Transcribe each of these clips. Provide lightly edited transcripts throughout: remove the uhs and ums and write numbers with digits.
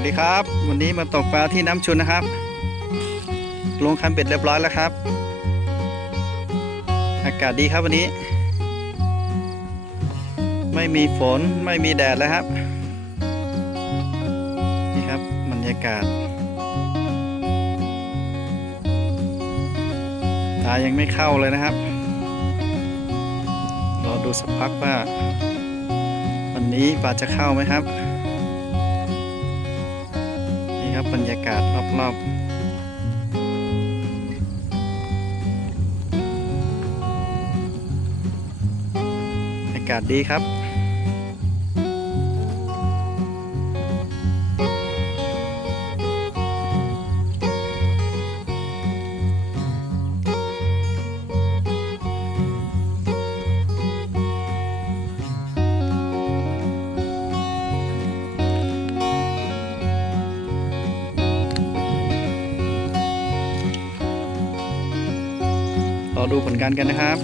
วัสดีครับวันนี้มาตกปลาที่น้ำชุนนะครับลงคันเบ็ดเรียบร้อยแล้วครับอากาศดีครับวันนี้ไม่มีฝนไม่มีแดดแล้วครับนี่ครับบรรยากาศตายังไม่เข้าเลยนะครับรอดูสักพักว่าวันนี้ปลาจะเข้าไหมครับนี่ครับบรรยากาศรอบๆอากาศดีครับรอดูผลงานกันนะครับ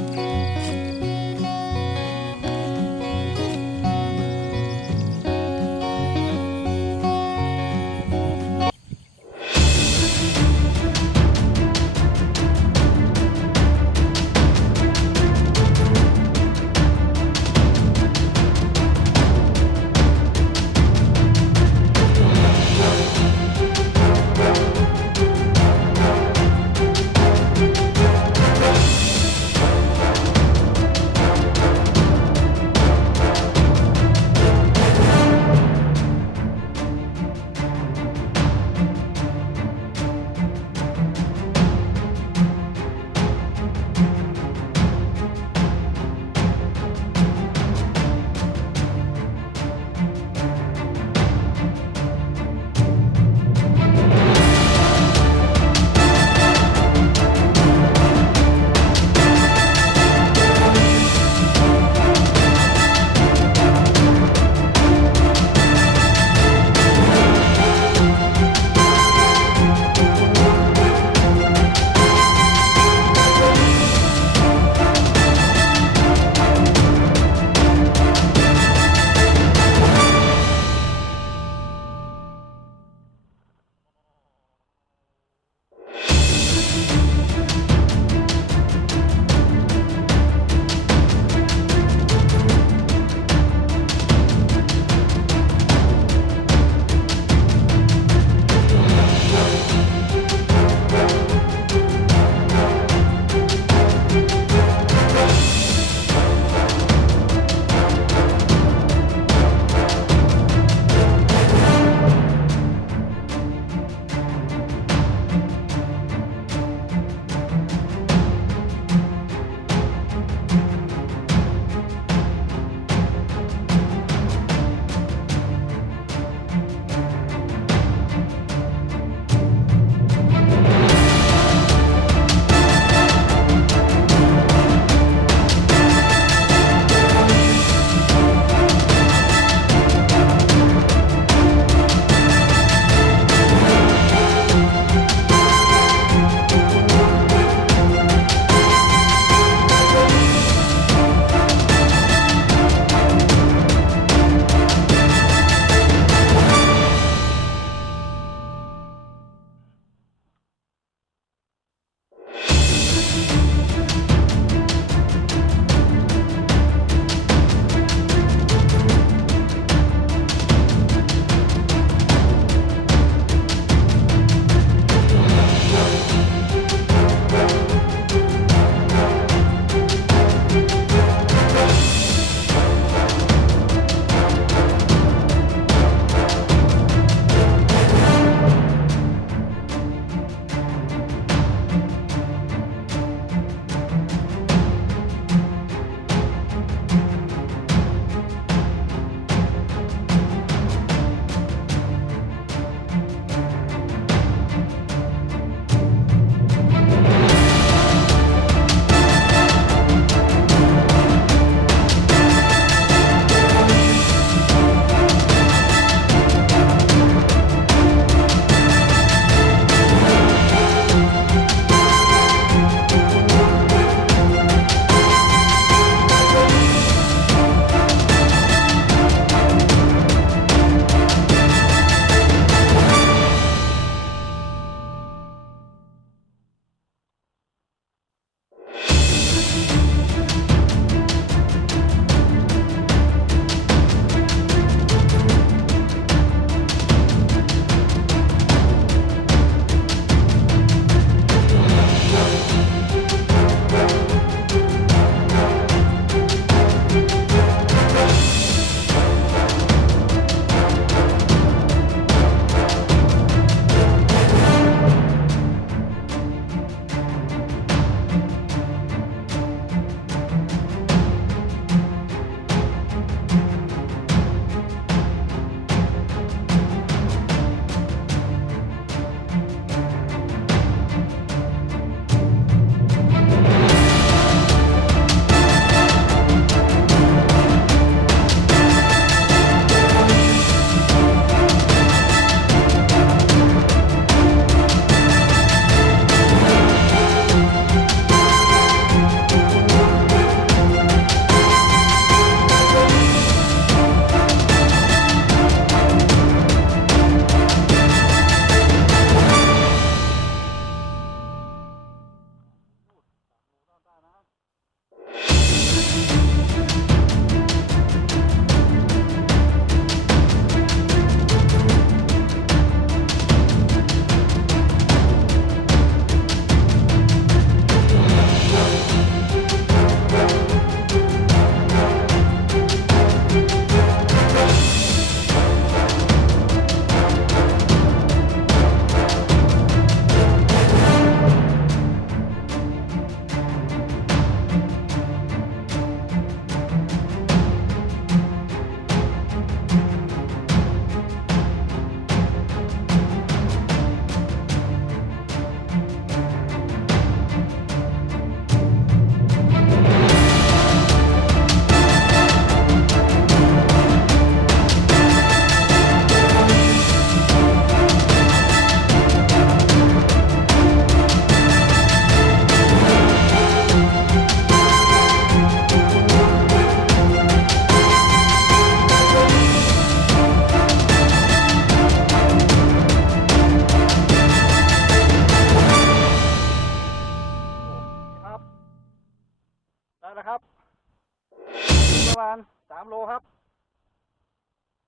3 โลครับ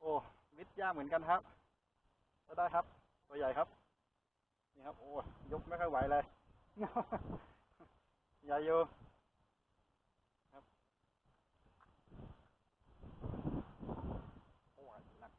โอ้วิทย์ยากเหมือนกันครับก็ได้ครับตัวใหญ่ครับนี่ครับโอ้ยกไม่ค่อยไหวเลย ใหญ่อยู่ครับโอ้ยหนัก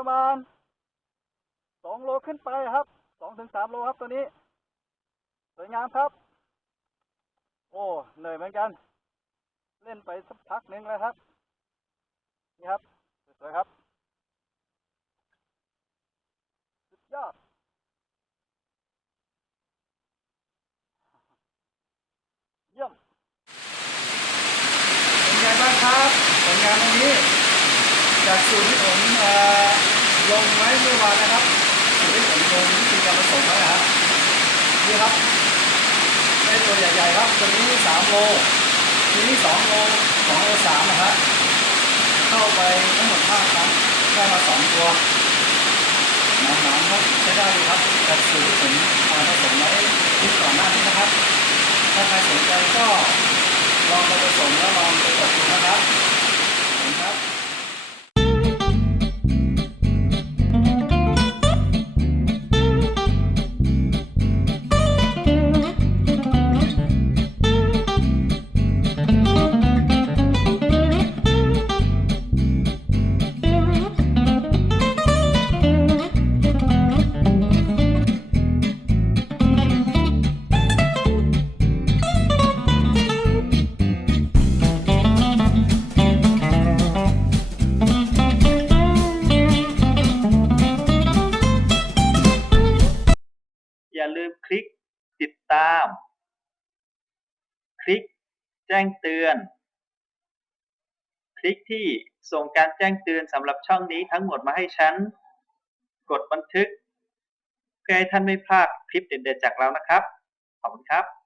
ประมาณ2 โลขึ้นไปครับ2 ถึง 3 โลครับตัวนี้สวยงามครับ โอ้เหนื่อยเหมือนกันเล่นไปสักพักหนึ่งแล้วครับนี่ครับสวยๆครับสุดยอดเยี่ยมเป็นไงบ้างครับผลงานวันนี้จากสูตรที่ผมลงไว้เมื่อวานนะครับสูตรที่ผมลงวิธีการผสมไว้นะครับนี่ครับได้ตัวใหญ่ๆครับตัวนี้3 โลตัวนี้2 โล2 โล 3นะครับเข้าไปทั้งหมด5 ครั้งได้มา2 ตัวหนาๆครับใช้ได้เลยครับจากสูตรที่ผมผสมไว้ที่ก่อนหน้านี้นะครับถ้าใครสนใจก็ลองไปผสมแล้วลองไปตกดูนะครับขอบคุณครับอย่าลืมคลิกติดตาม คลิกแจ้งเตือน คลิกที่ส่งการแจ้งเตือนสำหรับช่องนี้ทั้งหมดมาให้ฉัน กดบันทึกเพื่อให้ท่านไม่พลาดคลิปเด็ดๆจากเรานะครับ ขอบคุณครับ